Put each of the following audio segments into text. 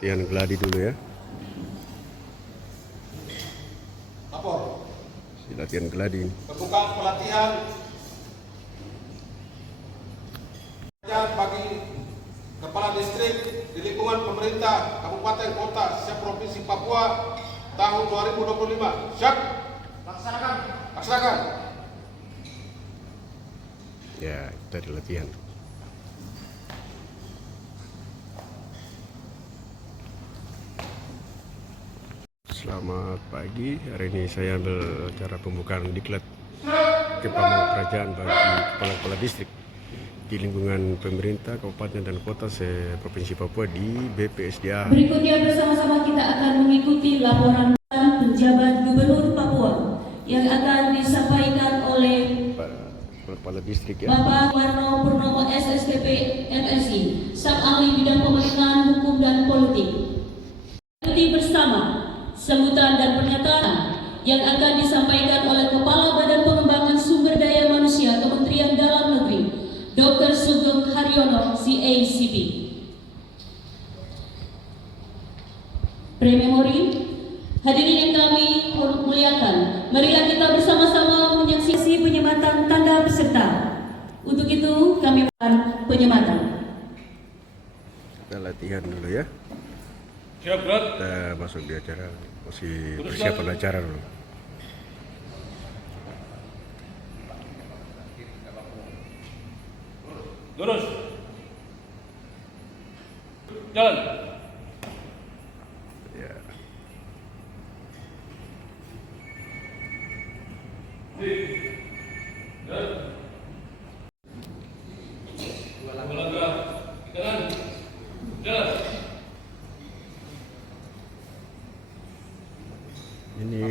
Latihan gladi dulu ya. Lapor. Si latihan gladi ini. Pembukaan pelatihan bagi kepala distrik di lingkungan pemerintah kabupaten kota se-provinsi Papua tahun 2025. Siap? Laksanakan. Laksanakan. Ya, kita di latihan. Selamat pagi, hari ini saya ambil acara pembukaan diklat Kepala Kerajaan bagi kepala-kepala distrik di lingkungan pemerintah kabupaten dan kota se-provinsi Papua di BPSDA. Berikutnya bersama-sama kita akan mengikuti laporan penjabat Gubernur Papua yang akan disampaikan oleh Kepala distrik ya. Bapak Warno Purnomo SSTP MSI, Staf Ahli Bidang Pemerintahan Hukum dan Politik. Ikuti bersama sambutan dan pernyataan yang akan disampaikan oleh Kepala Badan Pengembangan Sumber Daya Manusia Kementerian Dalam Negeri, Dr. Sugeng Haryono, CACP. Prememori, hadirin yang kami muliakan, marilah kita bersama-sama menyaksikan penyematan tanda peserta. Untuk itu kami melakukan penyematan. Kita latihan dulu ya. Siap, Bro. Kita masuk di acara, masih persiapan acara dulu. Lurus. Jalan. Ya. Ini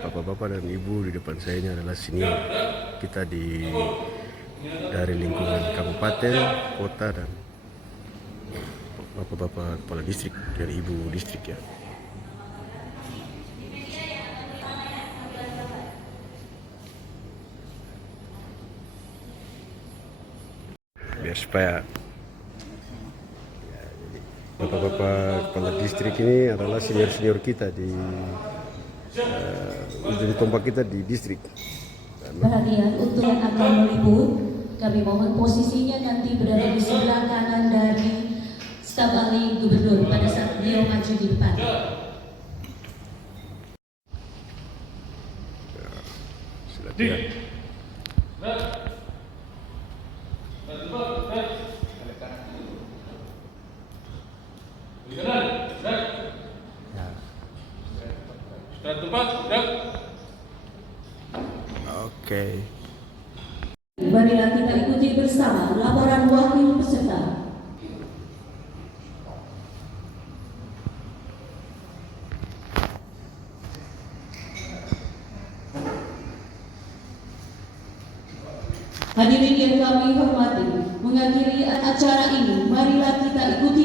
bapak-bapak dan ibu di depan saya ini adalah senior kita dari lingkungan kabupaten, kota, dan bapak-bapak kepala distrik dari ibu distrik ya. Biar supaya bapak-bapak kepala distrik ini adalah senior-senior kita di ujung tombak kita di distrik. Perhatian untuk yang akan meliput, kami mohon posisinya nanti berada di sebelah kanan dari staf ahli gubernur pada saat beliau maju di depan. Silahkan. Oke. Marilah kita ikuti bersama laporan wakil peserta. Hadirin yang kami hormati, mengakhiri acara ini, marilah kita ikuti.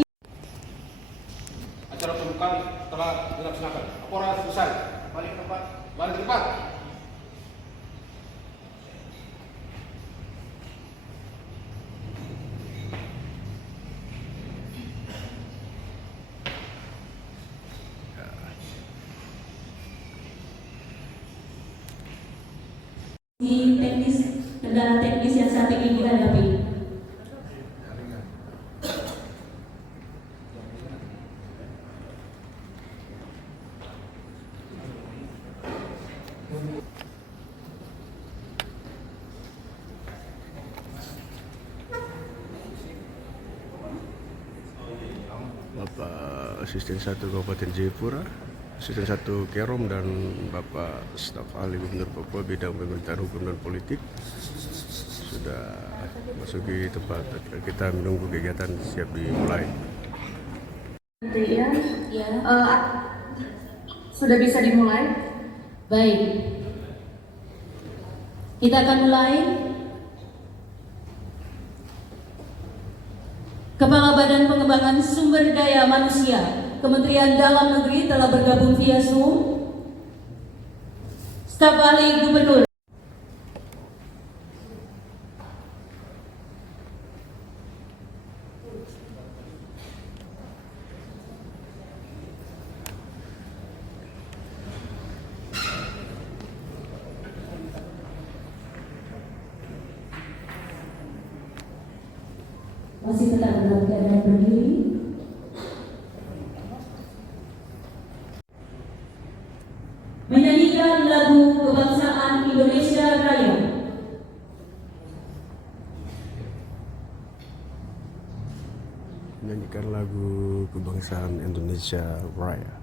Acara pembukaan telah dilaksanakan. Laporan selesai. Balik ke tempat. Balik ke tempat. Di teknis, kendala teknis yang saat ini dihadapi. Bapak Asisten 1 Kabupaten Jayapura, Asisten 1 Kerom, dan Bapak Staf Ahli Gubernur Papua Bidang Pemerintahan Hukum dan Politik sudah masuki tempat. Kita menunggu kegiatan siap dimulai. Ya. Sudah bisa dimulai? Baik, kita akan mulai. Kepala Badan Pengembangan Sumber Daya Manusia Kementerian Dalam Negeri telah bergabung via Zoom. Staf Ahli Gubernur. masih tetap dalam keadaan berdiri. Menyanyikan lagu kebangsaan Indonesia Raya. Menyanyikan lagu kebangsaan Indonesia Raya.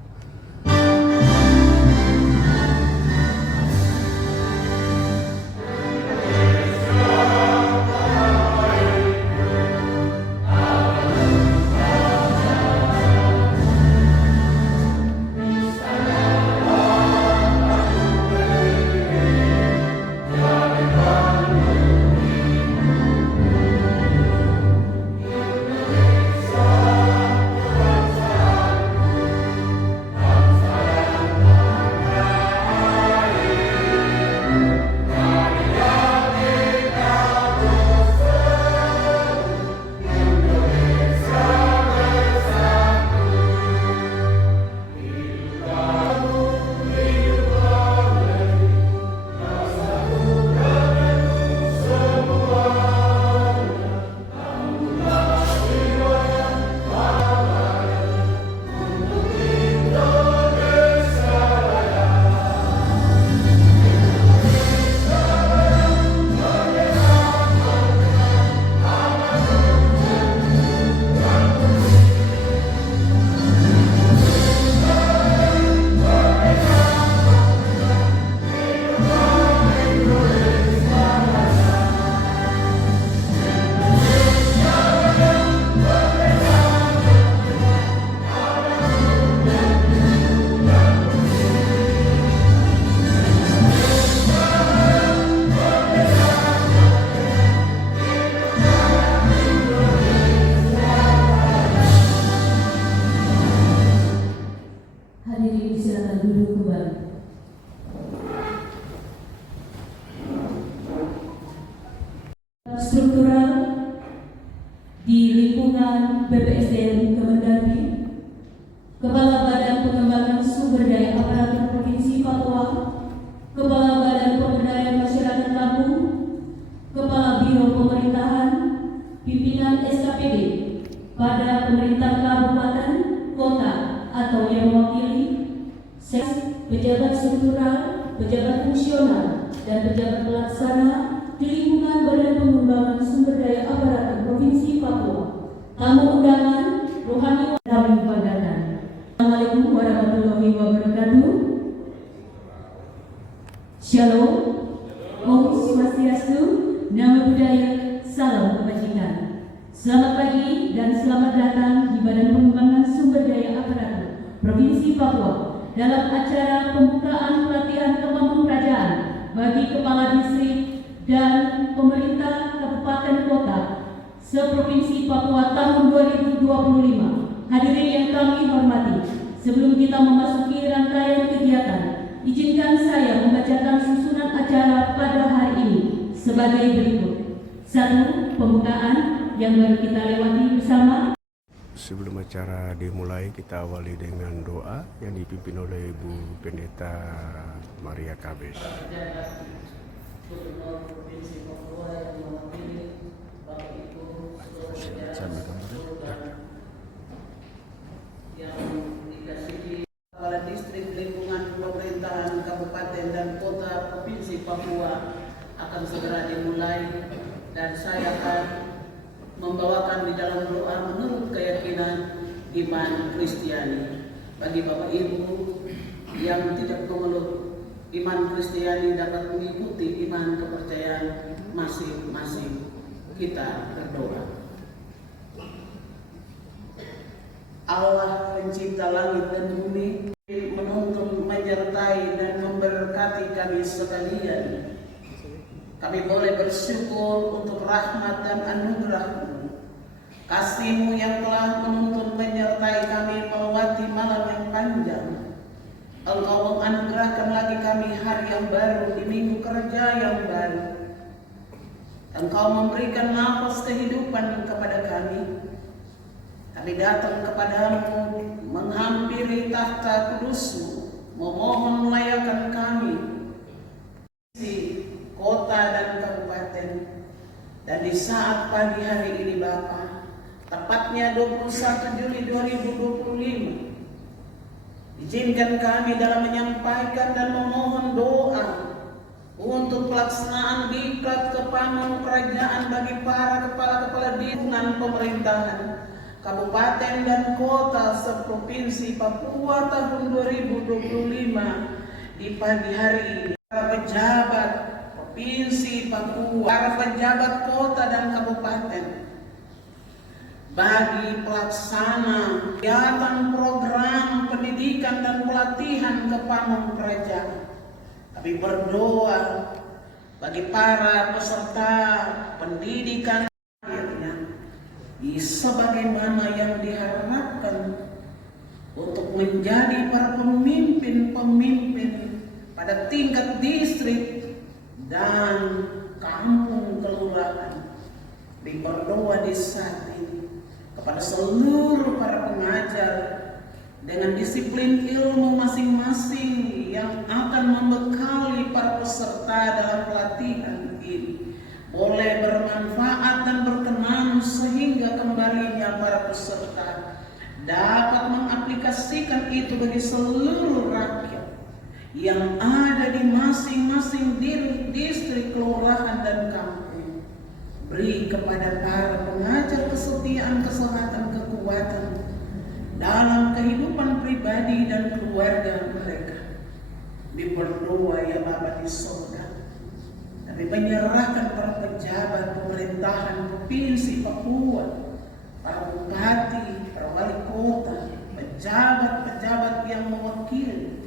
Hadirin silakan duduk kembali. Struktural di lingkungan BPSDM Kemendagri, Kepala Badan Pengembangan Sumber Daya Aparatur Provinsi Papua, Kepala Badan Pemberdayaan Masyarakat Lampung, Kepala Biro Pemerintahan, pimpinan SKPD pada pemerintah kabupaten, kota atau yang mewakili, pejabat struktural, pejabat fungsional, dan pejabat pelaksana di lingkungan Badan Pengembangan Sumber Daya Aparatur Provinsi Papua, tamu undangan, rohani kami pandangan. Assalamualaikum warahmatullahi wabarakatuh. Shalom, Om Swastiastu, Namo Buddhaya, Salam Kebajikan. Selamat pagi dan selamat datang di Badan Pengembangan Sumber Daya Aparatur Provinsi Papua dalam acara pembukaan pelatihan kemampuan kerajaan bagi kepala distrik dan pemerintah kabupaten kota seprovinsi Papua tahun 2025. Hadirin yang kami hormati, sebelum kita memasuki rangkaian kegiatan, izinkan saya membacakan susunan acara pada hari ini sebagai berikut. 1. Pembukaan yang baru kita lewati bersama. Sebelum acara dimulai, kita awali dengan doa yang dipimpin oleh Ibu Pendeta Maria Kabes. Kepala Distrik Lingkungan Pemerintahan Kabupaten dan Kota Provinsi Papua akan segera dimulai, dan saya akan membawakan di dalam doa menurut keyakinan iman Kristiani. Bagi Bapak Ibu yang tidak memeluk iman Kristiani dapat mengikuti iman kepercayaan masing-masing. Kita berdoa. Allah pencipta langit dan bumi, menuntun, menyertai dan memberkati kami sekalian. Kami boleh bersyukur untuk rahmat dan anugerah-Mu, kasih-Mu yang telah menuntun menyertai kami melewati malam yang panjang. Engkau menganugerahkan lagi kami hari yang baru di minggu kerja yang baru. Engkau memberikan nafas kehidupan kepada kami. Kami datang kepadamu, menghampiri tahta kudus-Mu, memohon layakan kami di kota dan kabupaten. Dan di saat pagi hari ini Bapa, tepatnya 21 Juli 2025. Izinkan kami dalam menyampaikan dan memohon doa untuk pelaksanaan diklat kepamong kerajaan bagi para kepala-kepala lingkungan pemerintahan kabupaten dan kota seprovinsi Papua tahun 2025 di pagi hari ini. Para pejabat provinsi Papua, para pejabat kota dan kabupaten, bagi pelaksana kegiatan program pendidikan dan pelatihan kepamong kerajaan, kami berdoa bagi para peserta pendidikan akhirnya sebagaimana yang diharapkan untuk menjadi para pemimpin-pemimpin pada tingkat distrik dan kampung kelurahan. Berdoa di saat ini kepada seluruh para pengajar dengan disiplin ilmu masing-masing yang akan membekali para peserta dalam pelatihan ini boleh bermanfaat dan berkenan sehingga kembalinya para peserta dapat mengaplikasikan itu bagi seluruh rakyat yang ada di masing-masing distrik, kelurahan, dan kampung. Beri kepada para pengajar kesetiaan, kesehatan, kekuatan dalam kehidupan pribadi dan keluarga mereka. Berdoa ya Bapa di sorga. Kami menyerahkan para pejabat pemerintahan Provinsi Papua, para bupati, para wali kota, pejabat-pejabat yang mewakili.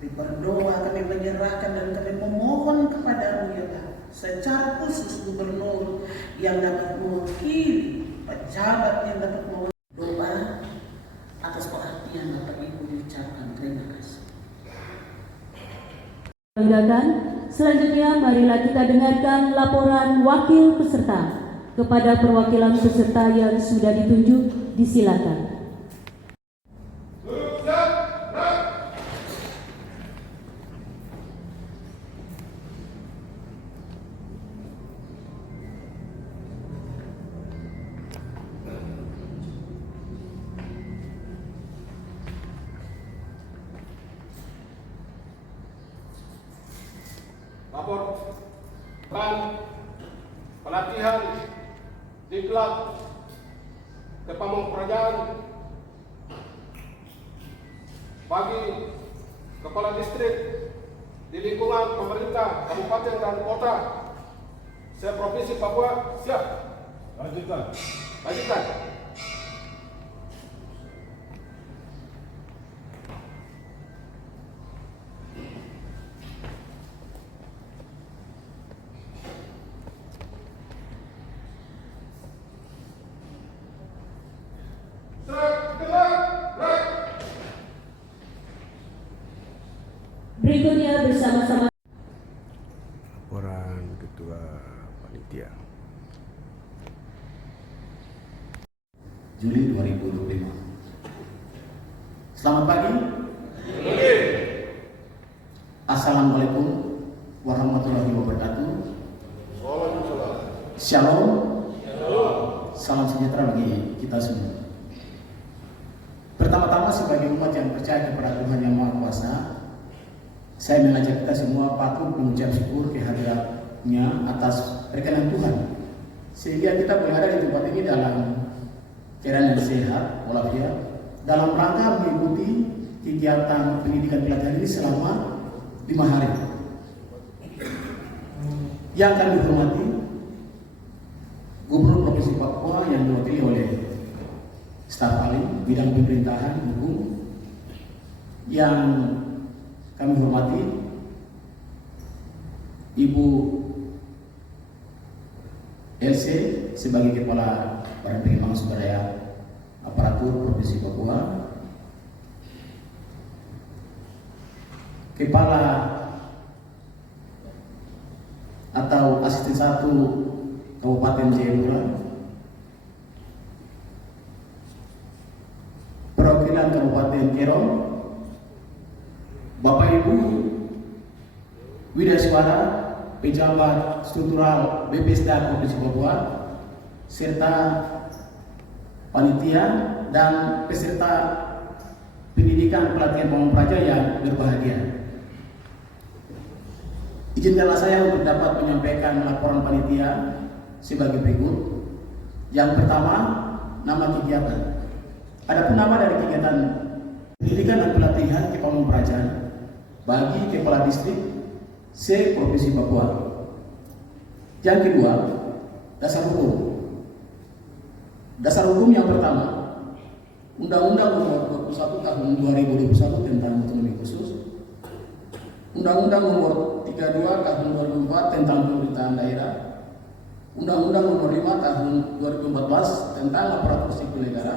Kami berdoa, kami menyerahkan dan kami memohon kepadamu ya Bapa, secara khusus gubernur yang dapat mewakili, pejabat yang dapat mewakili. Doa atas perhatian Bapak Ibu diucapkan. Terima kasih. Selanjutnya marilah kita dengarkan laporan wakil peserta. Kepada perwakilan peserta yang sudah ditunjuk, disilakan. Lapor dan pelatihan diklat kepamong kerajaan bagi kepala distrik di lingkungan pemerintah kabupaten dan kota seprovinsi Papua. Siap. Lanjutkan. Berikutnya bersama-sama Laporan Ketua Panitia. Juli 2025. Selamat pagi. Assalamualaikum warahmatullahi wabarakatuh. Shalom. Salam sejahtera bagi kita semua. Pertama-tama sebagai umat yang percaya kepada Tuhan Yang Maha Kuasa, saya mengajak kita semua patut mengucap syukur kehadirannya atas perkenan Tuhan, sehingga kita berada di tempat ini dalam keadaan yang sehat walafiat, dalam rangka mengikuti kegiatan pendidikan pelatihan ini selama 5 hari. Yang kami hormati Gubernur Provinsi Papua yang diwakili oleh staf ahli bidang pemerintahan hukum, yang kami hormati Ibu LC sebagai Kepala Badan Pengembangan Sumber Daya Aparatur Provinsi Papua, Kepala atau Asisten 1 Kabupaten Jayapura, perwakilan Kabupaten Kerom, Bapak Ibu Widaswara, pejabat struktural BPSDA Provinsi Papua, serta panitia, dan peserta pendidikan pelatihan pamong praja yang berbahagia. Izinkanlah saya untuk dapat menyampaikan laporan panitia sebagai berikut. Yang pertama, nama kegiatan. Adapun nama dari kegiatan pendidikan dan pelatihan ke pamong praja bagi kepala distrik se-Provinsi Papua. Yang kedua, dasar hukum. Dasar hukum yang pertama, Undang-Undang Nomor 21 Tahun 2021 tentang otonomi khusus, Undang-Undang Nomor 32 Tahun 2004 tentang pemerintahan daerah, Undang-Undang Nomor 5 Tahun 2014 tentang aparatur sipil negara,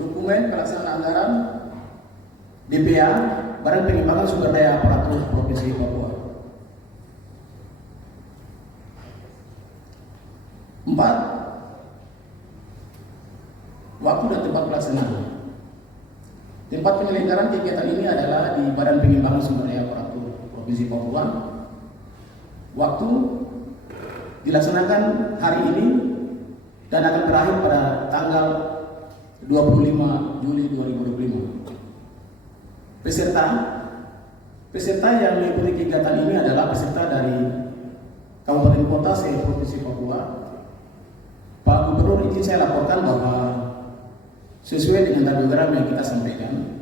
dokumen pelaksanaan anggaran DPA, Badan Pengembangan Sumber Daya Aparatur Provinsi Papua. 4. Waktu dan tempat pelaksanaan. Tempat penyelenggaraan kegiatan ini adalah di Badan Pengembangan Sumber Daya Aparatur Provinsi Papua. Waktu dilaksanakan hari ini dan akan berakhir pada tanggal 25 Juli 2025. Peserta yang mengikuti kegiatan ini adalah peserta dari kabupaten kota se-Provinsi Papua. Pak Gubernur, izin saya laporkan bahwa sesuai dengan radiogram yang kita sampaikan,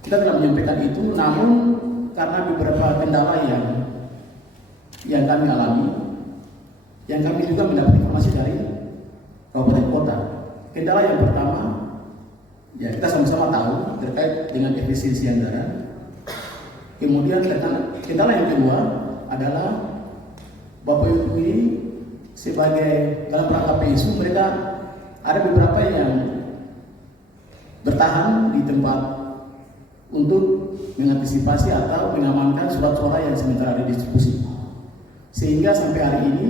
kita telah menyampaikan itu, namun karena beberapa kendala yang kami alami, yang kami juga mendapat informasi dari kabupaten kota. Kendala yang pertama, ya kita sama-sama tahu terkait dengan efisiensi anggaran. Kemudian kendala yang kedua adalah Bapak Ibu ini sebagai dalam rangka PSU, mereka ada beberapa yang bertahan di tempat untuk mengantisipasi atau mengamankan surat suara yang sementara didistribusi. Sehingga sampai hari ini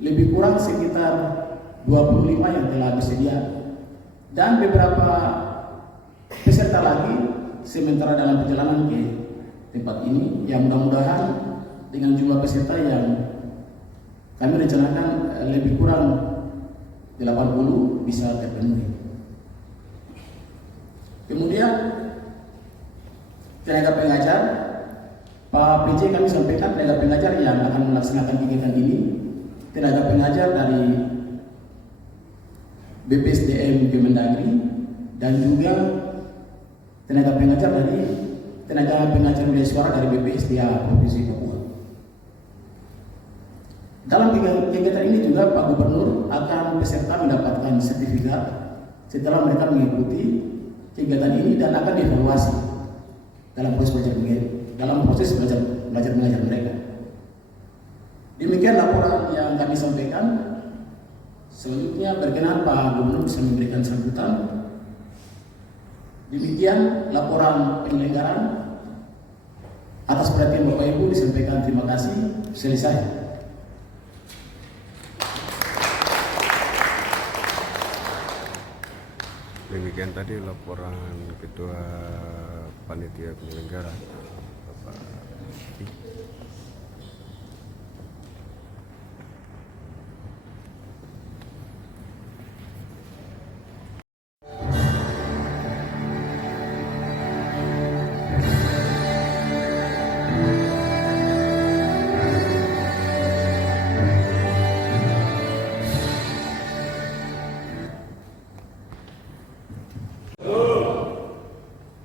lebih kurang sekitar 25 yang telah bersedia, dan beberapa peserta lagi sementara dalam perjalanan ke tempat ini, yang mudah-mudahan dengan jumlah peserta yang kami rencanakan lebih kurang 80 bisa terpenuhi. Kemudian tenaga pengajar, Pak PJ kami sampaikan tenaga pengajar yang akan melaksanakan kegiatan ini, tenaga pengajar dari BPSDM Kemendagri dan juga tenaga pengajar wilayah suara dari BPSDA Provinsi Papua. Dalam kegiatan ini juga Pak Gubernur akan peserta mendapatkan sertifikat setelah mereka mengikuti kegiatan ini dan akan dievaluasi dalam proses belajar mengajar mereka. Demikian laporan yang kami sampaikan. Selanjutnya berkenan Pak Gubernur bisa memberikan sambutan. Demikian laporan penyelenggaraan. Atas perhatian Bapak Ibu disampaikan terima kasih. Selesai. Demikian tadi laporan Ketua Panitia Penyelenggara Bapak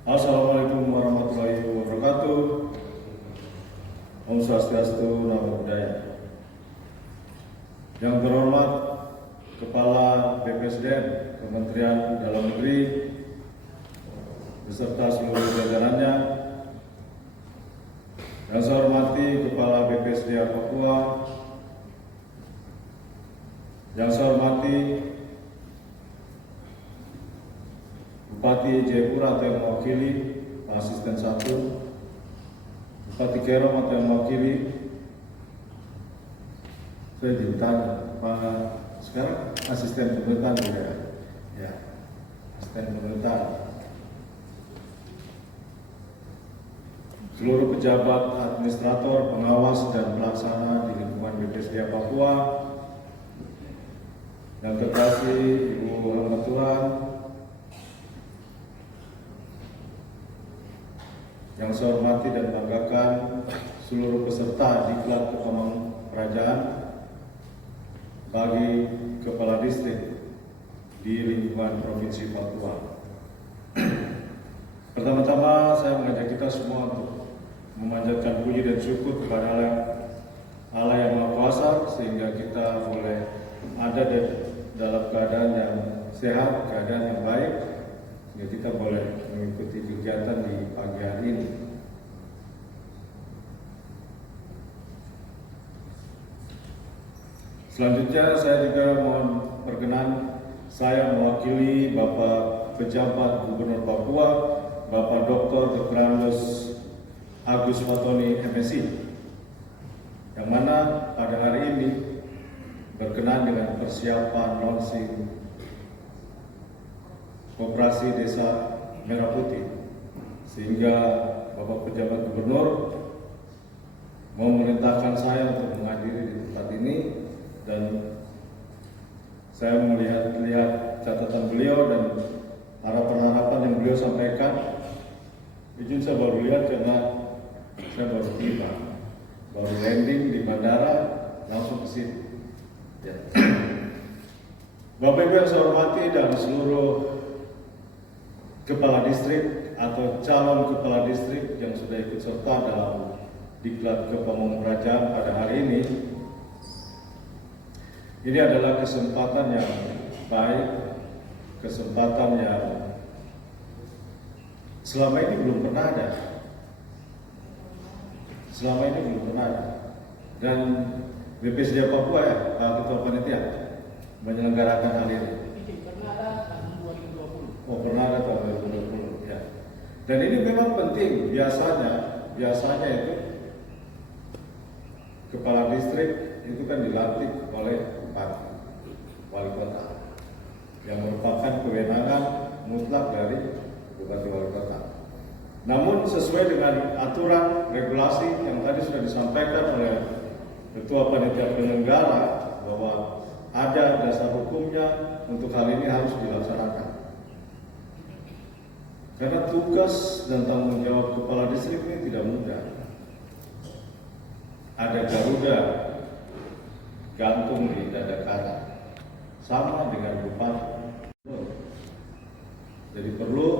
Assalamualaikum warahmatullahi wabarakatuh. Om Swastiastu, Namo Buddhaya. Yang terhormat Kepala BPSDM Kementerian Dalam Negeri beserta seluruh jajarannya, yang saya hormati Kepala BPSDA Papua, yang saya hormati Bupati Jayapura atau yang mewakili, Pak Asisten 1, Bupati Kerom atau yang mewakili, saya ditanya, Pak sekarang Asisten Pemerintahan juga ya, Asisten Pemerintahan, seluruh pejabat, administrator, pengawas dan pelaksana di lingkungan BPSDA Papua, Yang terkasih Ibu hamba Tuhan, yang saya hormati dan banggakan seluruh peserta diklat kepemimpinan kerajaan bagi kepala distrik di lingkungan Provinsi Papua. Pertama-tama saya mengajak kita semua untuk memanjatkan puji dan syukur kepada Allah yang Maha Kuasa sehingga kita boleh ada dalam keadaan yang sehat, keadaan yang baik, sehingga kita boleh mengikuti kegiatan di pagi hari ini. Selanjutnya saya juga mohon perkenan saya mewakili Bapak Pejabat Gubernur Papua, Bapak Dr. Dr. Agus Fatoni MSI, yang mana pada hari ini berkenan dengan persiapan launching Koperasi Desa Merah Putih, sehingga Bapak Pejabat Gubernur memerintahkan saya untuk menghadiri di tempat ini, dan saya melihat catatan beliau dan harapan-harapan yang beliau sampaikan. Izin saya baru lihat karena saya baru tiba, baru landing di bandara, langsung ke sini. Ya. Bapak Ibu yang saya hormati dan seluruh kepala distrik atau calon kepala distrik yang sudah ikut serta dalam diklat kepemimpinan kerajaan pada hari ini adalah kesempatan yang baik, kesempatan yang selama ini belum pernah ada. Selama ini belum pernah ada. Dan BPSD Papua ya, Ketua Panitia menyelenggarakan hal ini. Oh, pernah ada tahun 2020 ya. Dan ini memang penting. Biasanya itu kepala distrik itu kan dilantik oleh Bupati, Wali Kota, yang merupakan kewenangan mutlak dari Bupati Wali Kota. Namun sesuai dengan aturan regulasi yang tadi sudah disampaikan oleh Ketua Panitia Penyelenggara bahwa ada dasar hukumnya untuk hal ini harus dilaksanakan. Karena tugas dan tanggung jawab kepala distrik ini tidak mudah. Ada Garuda gantung di dada kanan, sama dengan bupati. Jadi perlu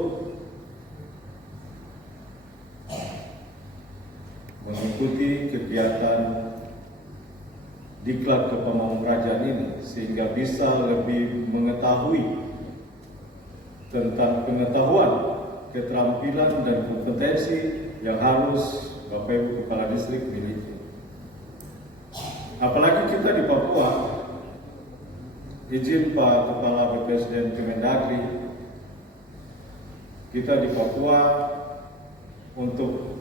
mengikuti kegiatan diklat kepemimpinan kerajaan ini sehingga bisa lebih mengetahui tentang pengetahuan, keterampilan dan kompetensi yang harus Bapak Ibu Kepala Distrik miliki. Apalagi kita di Papua, izin Pak Kepala BPSDM Kemendagri, kita di Papua untuk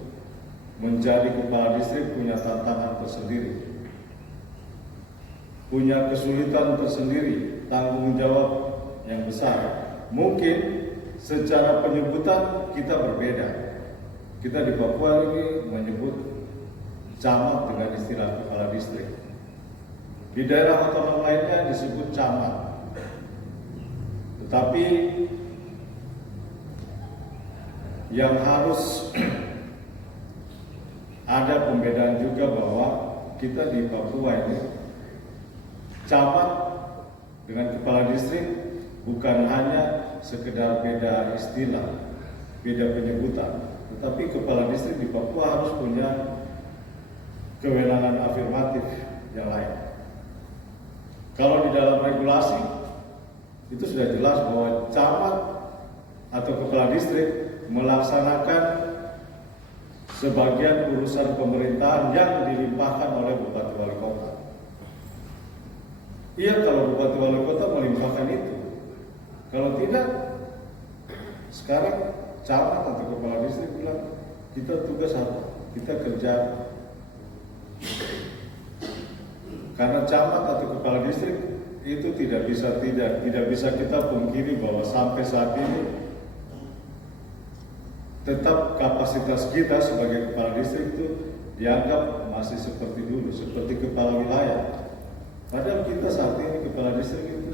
menjadi kepala distrik punya tantangan tersendiri, punya kesulitan tersendiri, tanggung jawab yang besar. Mungkin secara penyebutan kita berbeda. Kita di Papua ini menyebut camat dengan istilah kepala distrik. Di daerah otonom lainnya disebut camat. Tetapi yang harus ada pembedaan juga bahwa kita di Papua ini camat dengan kepala distrik bukan hanya sekedar beda istilah, beda penyebutan, tetapi kepala distrik di Papua harus punya kewenangan afirmatif yang lain. Kalau di dalam regulasi itu sudah jelas bahwa camat atau kepala distrik melaksanakan sebagian urusan pemerintahan yang dilimpahkan oleh Bupati Wali Kota. Iya, kalau Bupati Wali Kota melimpahkan itu. Kalau tidak, sekarang camat atau kepala distrik bilang kita tugas apa? Kita kerja. Karena camat atau kepala distrik itu tidak bisa kita pungkiri bahwa sampai saat ini tetap kapasitas kita sebagai kepala distrik itu dianggap masih seperti dulu, seperti kepala wilayah. Padahal kita saat ini kepala distrik itu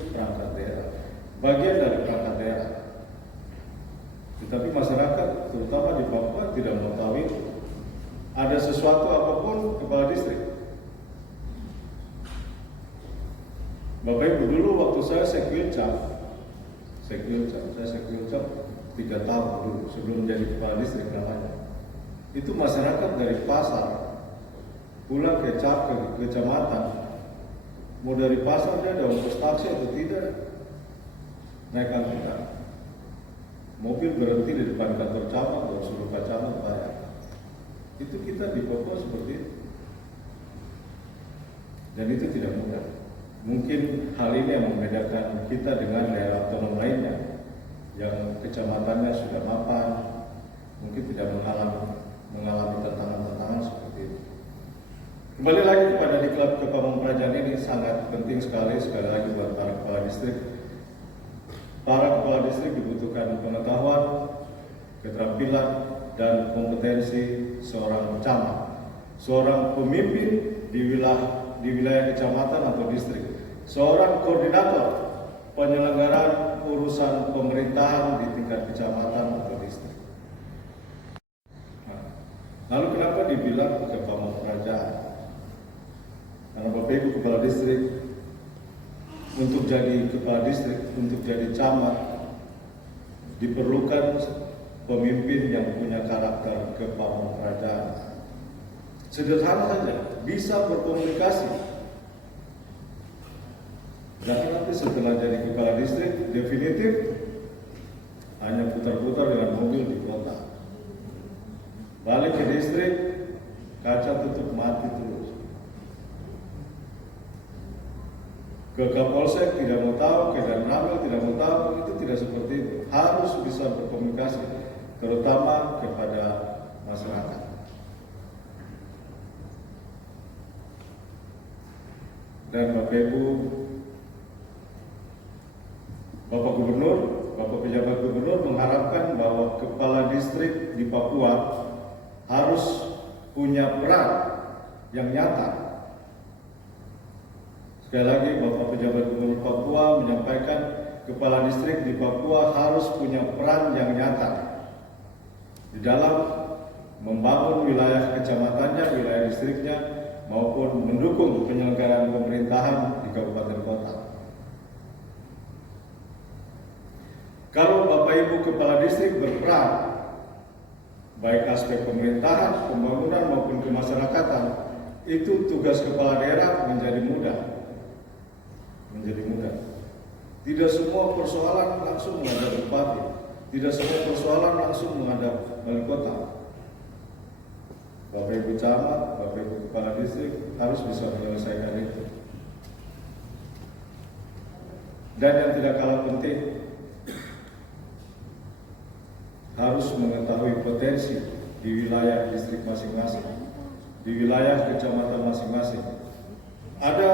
bagian dari perangkat daerah. Tetapi masyarakat, terutama di Papua, tidak mengetahui ada sesuatu apapun kepala distrik. Bapak Ibu, dulu waktu saya Sekwilcap 3 tahun dulu sebelum jadi kepala distrik namanya. Itu masyarakat dari pasar pulang ke kecamatan, mau dari pasar dia ada ongkos taksi atau tidak, naik angkutan. Mobil berhenti di depan kantor camat, atau suruh camat bayar. Itu kita di Papua seperti itu. Dan itu tidak mudah. Mungkin hal ini yang membedakan kita dengan daerah otonom lainnya yang kecamatannya sudah mapan, mungkin tidak mengalami tantangan-tantangan seperti itu. Kembali lagi kepada diklat Kepamungkrajan ini sangat penting sekali lagi buat para kepala distrik. Para kepala distrik dibutuhkan pengetahuan, keterampilan, dan kompetensi seorang camat, seorang pemimpin di wilayah kecamatan atau distrik, seorang koordinator penyelenggaraan urusan pemerintahan di tingkat kecamatan atau distrik. Nah, lalu kenapa dibilang Kepamungkrajan? Karena Bapak Ibu kepala distrik, untuk jadi kepala distrik, untuk jadi camat, diperlukan pemimpin yang punya karakter kepamungkrajan. Sederhana saja, bisa berkomunikasi. Jangan nanti setelah jadi kepala distrik definitif hanya putar-putar dengan mobil di kota. Balik ke distrik, kaca tutup mati terus. Ke Kapolsek tidak mau tahu, ke Danramil tidak mau tahu, itu tidak seperti itu. Harus bisa berkomunikasi, terutama kepada masyarakat. Dan Bapak Ibu, Bapak Gubernur, Bapak Pejabat Gubernur mengharapkan bahwa kepala distrik di Papua harus punya peran yang nyata. Sekali lagi, Bapak Pejabat Gubernur Papua menyampaikan kepala distrik di Papua harus punya peran yang nyata di dalam membangun wilayah kecamatannya, wilayah distriknya, maupun mendukung penyelenggaraan pemerintahan di kabupaten kota. Kalau Bapak Ibu kepala distrik berperan, baik aspek pemerintahan, pembangunan maupun kemasyarakatan, itu tugas kepala daerah menjadi mudah. Tidak semua persoalan langsung menghadap bupati, tidak semua persoalan langsung menghadap wali kota. Bapak Ibu camat, Bapak Ibu kepala distrik harus bisa menyelesaikan itu. Dan yang tidak kalah penting, harus mengetahui potensi di wilayah distrik masing-masing, di wilayah kecamatan masing-masing. Ada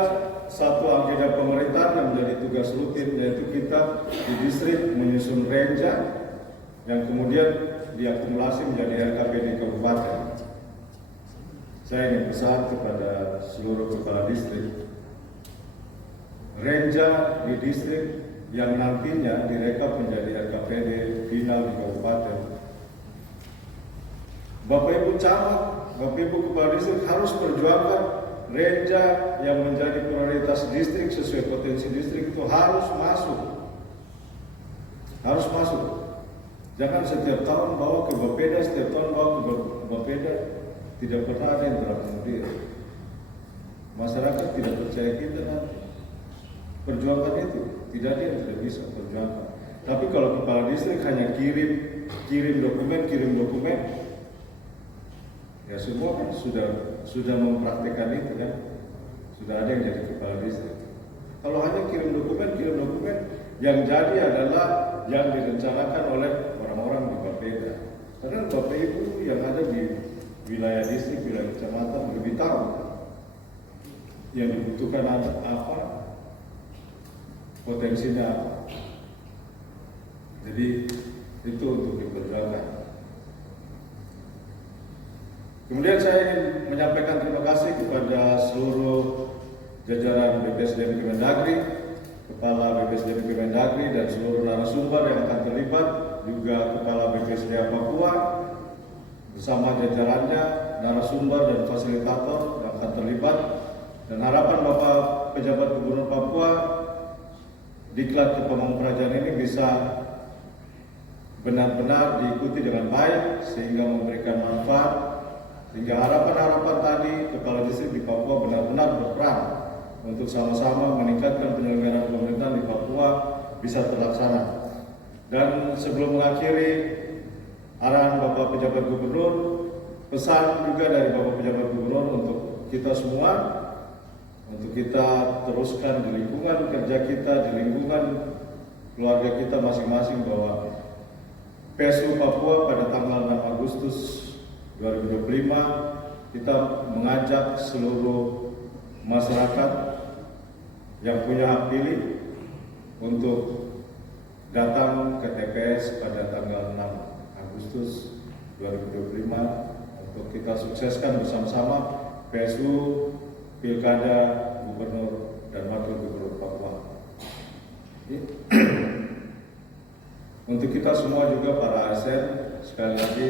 satu agenda pemerintahan yang menjadi tugas rutin, yaitu kita di distrik menyusun renja yang kemudian diakumulasi menjadi RKPD kabupaten. Saya ingin pesan kepada seluruh kepala distrik, renja di distrik yang nantinya direkap menjadi RKPD final di kabupaten. Bapak Ibu camat, Bapak Ibu kepala distrik harus perjuangkan renja yang menjadi prioritas distrik sesuai potensi distrik itu harus masuk. Jangan setiap tahun bawa ke Bapeda, setiap tahun bawa ke Bapeda, tidak pernah ada yang terakomodir. Masyarakat tidak percaya kita nanti. Perjuangkan itu, tidak ada yang tidak bisa perjuangkan. Tapi kalau kepala distrik hanya kirim dokumen, ya semua kan sudah mempraktikkan itu kan, sudah ada yang jadi kepala distrik. Kalau hanya kirim dokumen, yang jadi adalah yang direncanakan oleh orang-orang di Bapeda. Karena Bapak Ibu yang ada di wilayah distrik, wilayah kecamatan lebih tahu yang dibutuhkan apa, potensinya apa. Jadi itu untuk diperjuangkan. Kemudian saya ingin menyampaikan terima kasih kepada seluruh jajaran BPSDM Kemendagri Kepala BPSDM Kemendagri dan seluruh narasumber yang akan terlibat, juga Kepala BPSDM Papua bersama jajarannya, narasumber dan fasilitator yang akan terlibat, dan harapan Bapak Pejabat Gubernur Papua diklat Kepemimpinan ini bisa benar-benar diikuti dengan baik sehingga memberikan manfaat, sehingga harapan-harapan tadi Kepala Distrik di Papua benar-benar berperan untuk sama-sama meningkatkan penyelenggaraan pemerintahan di Papua bisa terlaksana. Dan sebelum mengakhiri arahan Bapak Pejabat Gubernur, pesan juga dari Bapak Pejabat Gubernur untuk kita semua, untuk kita teruskan di lingkungan kerja kita, di lingkungan keluarga kita masing-masing, bahwa PSU Papua pada tanggal 6 Agustus 2025 kita mengajak seluruh masyarakat yang punya hak pilih untuk datang ke TPS pada tanggal 6 Agustus 2025 untuk kita sukseskan bersama-sama PSU Pilkada Gubernur dan Wakil Gubernur Papua. Untuk kita semua juga para ASN, sekali lagi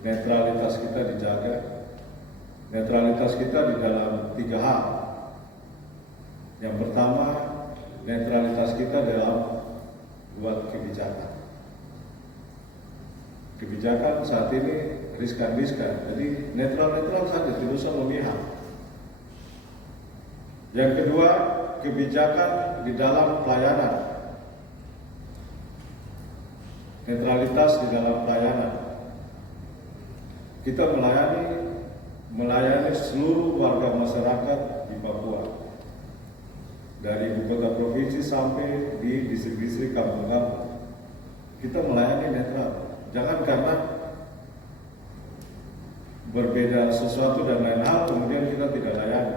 netralitas kita dijaga. Netralitas kita di dalam 3 hal. Yang pertama, netralitas kita dalam buat kebijakan. Kebijakan saat ini riskan-riskan, jadi netral-netral saja, tidak usah memihak. Yang kedua, kebijakan di dalam pelayanan. Netralitas di dalam pelayanan. Kita melayani seluruh warga masyarakat di Papua, dari ibu kota provinsi sampai di distrik-distrik kampung-kampung. Kita melayani netral. Jangan karena berbeda sesuatu dan lain hal kemudian kita tidak layani.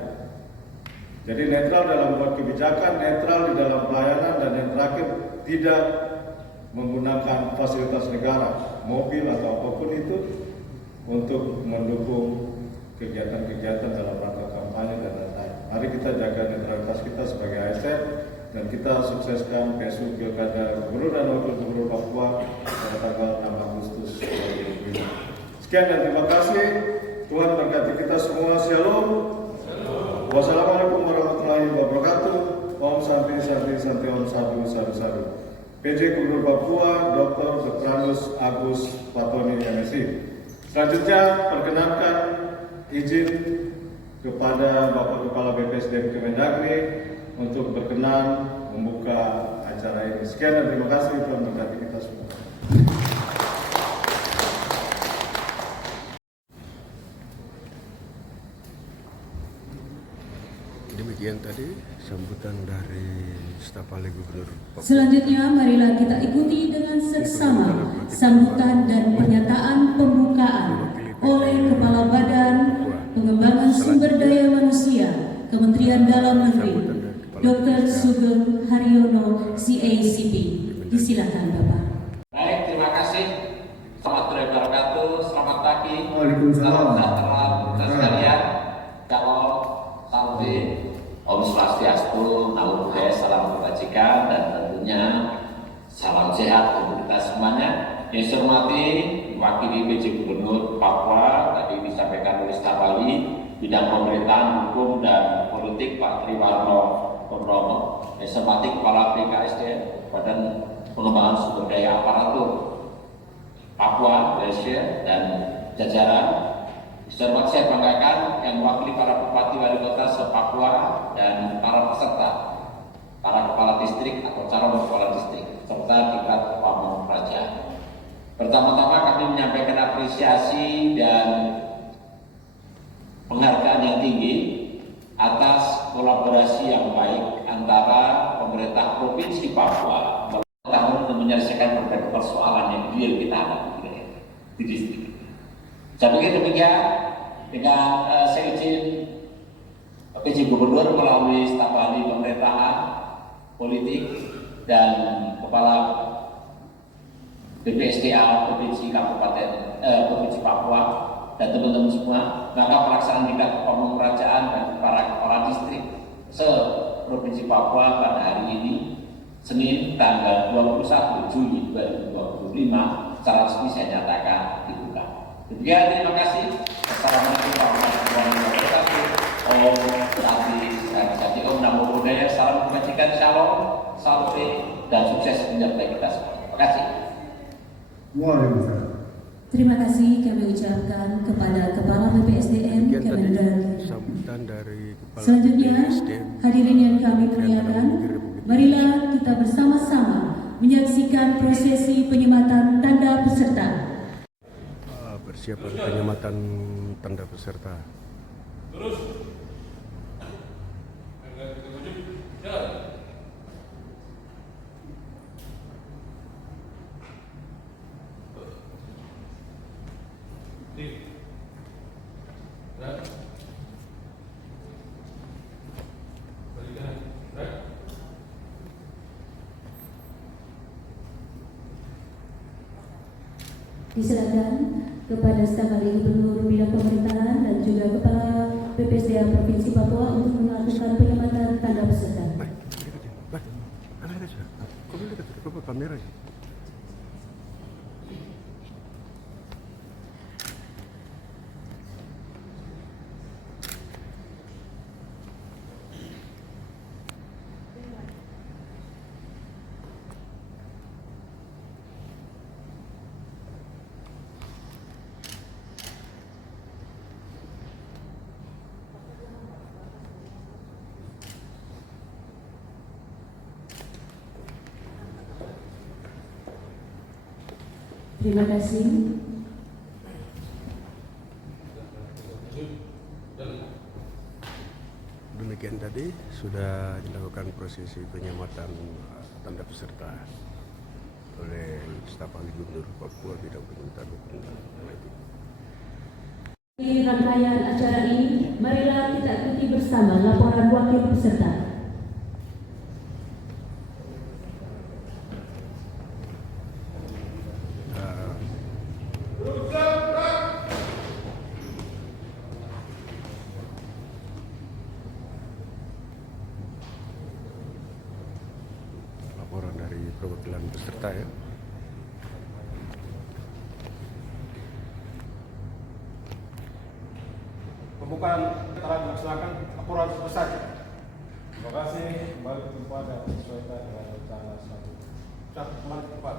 Jadi netral dalam buat kebijakan, netral di dalam pelayanan, dan yang terakhir tidak menggunakan fasilitas negara, mobil atau apapun itu untuk mendukung kegiatan-kegiatan dalam rangka kampanye dan lain-lain. Mari kita jaga netralitas kita sebagai ASN dan kita sukseskan PSU Pilkada Gubernur dan Wakil Gubernur Papua pada tanggal 6 Agustus 2025. Sekian dan terima kasih. Tuhan berkati kita semua. Shalom. Wassalamualaikum warahmatullahi wabarakatuh. Om Santi Santi Santi Om Sadu Sadu Sadu. PJ Gubernur Papua Dr. Bertranus Agus Fatoni MSI. Selanjutnya perkenankan izin kepada Bapak Kepala BPSDM Kemendagri untuk berkenan membuka acara ini. Sekian dan terima kasih. Tuhan berkati kita semua. Demikian tadi sambutan dari staf ahli Gubernur Papua. Selanjutnya, marilah kita ikuti dengan seksama sambutan dan pernyataan pembukaan oleh Kepala Badan Pengembangan Sumber Daya Manusia Kementerian Dalam Negeri, Dr. Sugeng Haryono, CACP. Disilakan Bapak. Baik, terima kasih. Selamat wabarakatuh, selamat pagi. Waalaikumsalam. Salam sejahtera kita sekalian. Kalau sampai Om Swastiastu, Namo Buddhaya, salam kebajikan, dan tentunya salam sehat untuk kita semuanya. Yang saya hormati wakili PJ Gubernur Papua, tadi disampaikan oleh staf ahli bidang pemerintahan, hukum dan politik Pak Triwarno Purnomo. Yang saya hormati Kepala BKSDM, Badan Pengembangan Sumber Daya Aparatur Papua, Malaysia, dan jajaran. Saya banggakan yang mewakili para bupati wali kota se-Papua dan para peserta, para kepala distrik atau calon kepala distrik, serta tingkat pamong kerajaan. Pertama-tama kami menyampaikan apresiasi dan penghargaan yang tinggi atas kolaborasi yang baik antara pemerintah Provinsi Papua untuk menyelesaikan berbagai persoalan yang real kita hadapi di distrik. Saya pikir demikian, dengan saya izin PJ Gubernur melalui staf ahli pemerintahan, politik, dan Kepala BPSDA Provinsi Provinsi Papua dan teman-teman semua, maka pelaksanaan tingkat pamong kerajaan dan para kepala distrik se-Provinsi Papua pada hari ini Senin tanggal 21 Juli 2025 secara resmi saya nyatakan dibuka. Demikian, terima kasih. Assalamualaikum warahmatullahi wabarakatuh. Om Sati Om Namo Buddhaya. Salam kebajikan, shalom, salam dan sukses mencapai kita semua. Terima kasih. Waalaikumsalam. Terima kasih kami ucapkan kepada Kepala BPSDM Demikian tadi Kemendagri. sambutan dari Kepala Selanjutnya, BPSDM. hadirin yang kami muliakan, marilah kita bersama-sama menyaksikan prosesi penyematan tanda peserta. Persiapan penyematan tanda peserta. Diserahkan kepada staf ahli Gubernur Bidang Pemerintahan dan juga Kepala BPSDA Provinsi Papua untuk melakukan penyematan tanda peserta. Baik, baik, anak kita sudah. Kau boleh dekat, kau bawa kamera ya. Terima kasih. Demikian tadi sudah dilakukan prosesi penyematan tanda peserta oleh staf ahli Gubernur Papua Bidang Pemerintahan Hukum dan Politik. Di rangkaian acara ini, marilah kita ikuti bersama laporan wakil peserta. Laporan dari perwakilan peserta ya. Pembukaan telah dilaksanakan, laporan selesai. Terima kasih. Kembali ke tempat dan sesuaikan dengan rencana selanjutnya. Satu kembali ke tempat.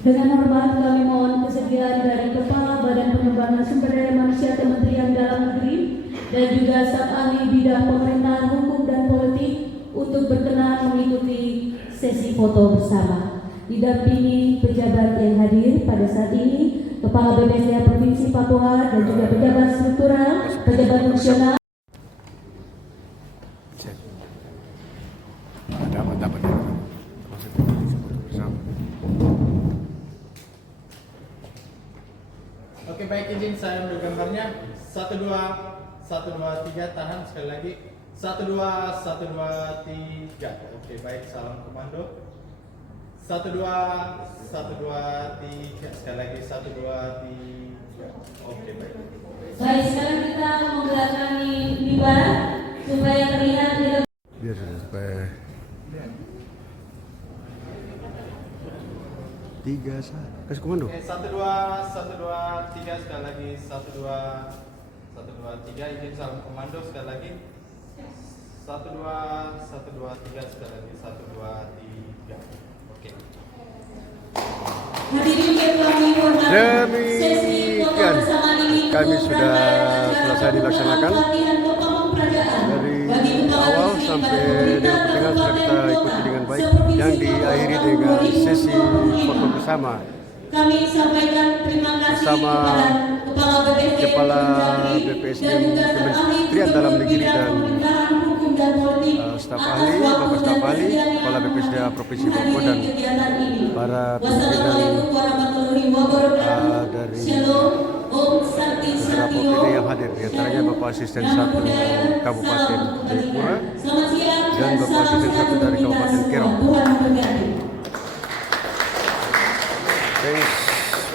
Dengan hormat kami mohon kesediaan dari Kepala Badan Pengembangan Sumber Daya Manusia Kementerian Dalam Negeri dan juga staf ahli bidang pemerintahan hukum dan politik untuk berkenan mengikuti sesi foto bersama. Didampingi pejabat yang hadir pada saat ini, Kepala BPSDA Provinsi Papua dan juga pejabat struktural, pejabat fungsional. Dapat termasuk foto bersama. Oke, baik, izin saya ambil gambarnya. 1 2 1 2 3, tahan sekali lagi. 1 2 1 2 3. Oke, baik, salam komando. 1 2 1 2 3, sekali lagi 1 2 3. Oke, baik. Baik, sekarang kita membelakangi mimbar supaya terlihat di depan. Biar supaya 3 saat. Kasih komando. Oke, 1 2 1 2 3, sekali lagi 1 2 1 2 3. Izin salam komando sekali lagi. 1 2 1 2 3, sekali lagi 1 2 3. Oke. Hadirin yang kami hormati, sesi foto Demikian bersama ini kami sudah selesai dilaksanakan. Dari awal sampai dengan pertengahan sudah kita ikuti dengan baik yang diakhiri dengan sesi foto bersama Kami sampaikan terima kasih bersama Kepala BPSDM Kementerian Dalam Negeri dan staf ahli, Bapak staf ahli, Kepala BPSDA Provinsi Papua dan para pimpinan dari Om Sakti beberapa Satyo OPD yang hadir, di antaranya Bapak Asisten 1 Kabupaten Jayapura Selamat siang dan Bapak Asisten 1 dari Kabupaten Kerom. Tuhan memberkati. Thanks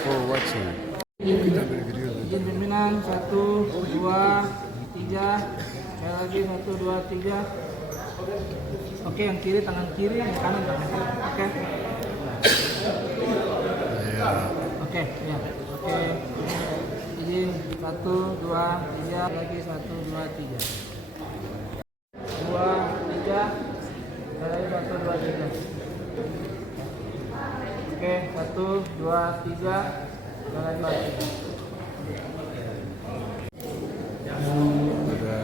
for watching. Kita beri video. Izin pimpinan 1, 2, 3. Sekali lagi 1, 2, 3. Oke, yang kiri tangan kiri, yang kanan tangan kanan. Oke. Ya. Oke, ya. Oke. Izin 1, 2, 3. Lagi 1, 2, 3. 2, 3. Sekali lagi 1, 2, 3. Oke, 1, 2, 3. Sekali lagi 2, 3. Ada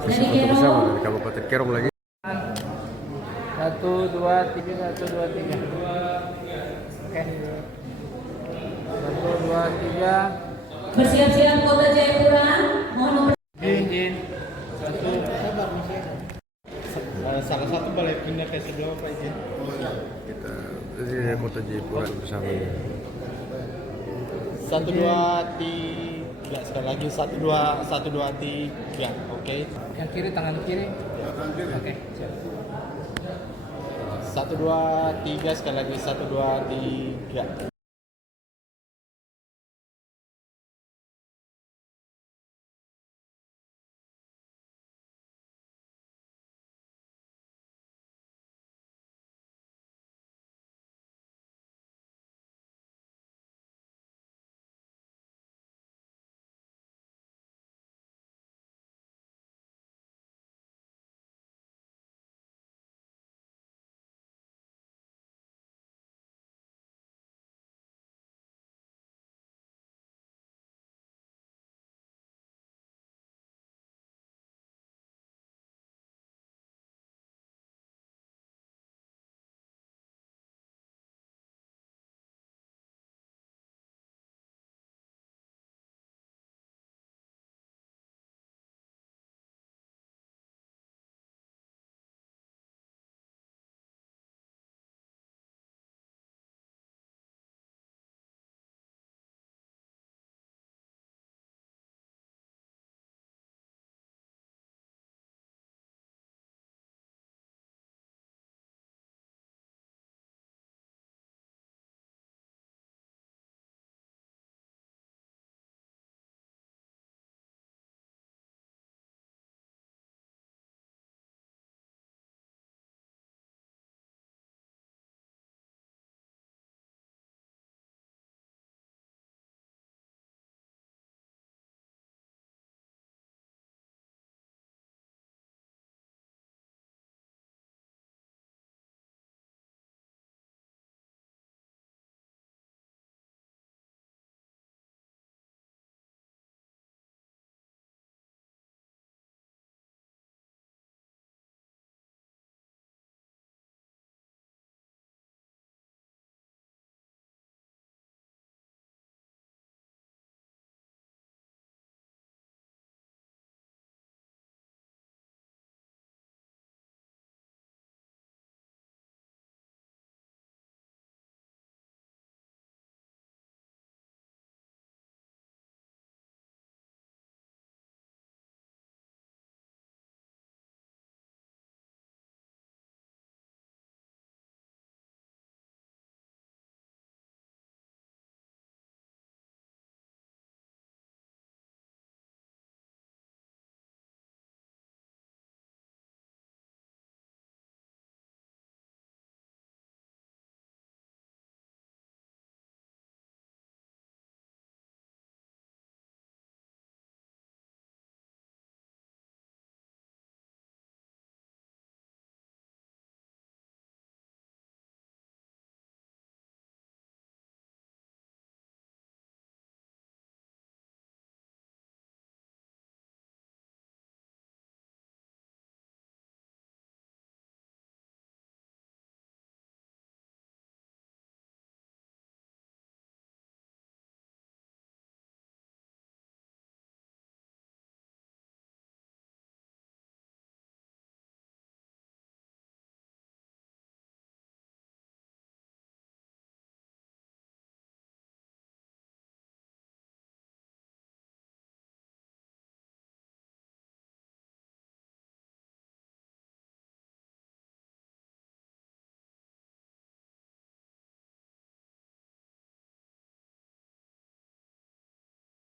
foto bersama dari Kabupaten Kerom lagi. 1, 2, 3, 1, 2, 3. Oke. 1, 2, 3. Bersiap-siap Kota Jayapura. Mohon Izin. 1. Salah satu boleh pindah ke sebelah Pak izin. Kita dari Kota Jayapura bersama. 1, 2, 3. Sekali lagi 1, 2, 1, 2, 3. Oke. Yang kiri tangan kiri. Oke, siap. 1, 2, 3 sekali lagi 1, 2, 3.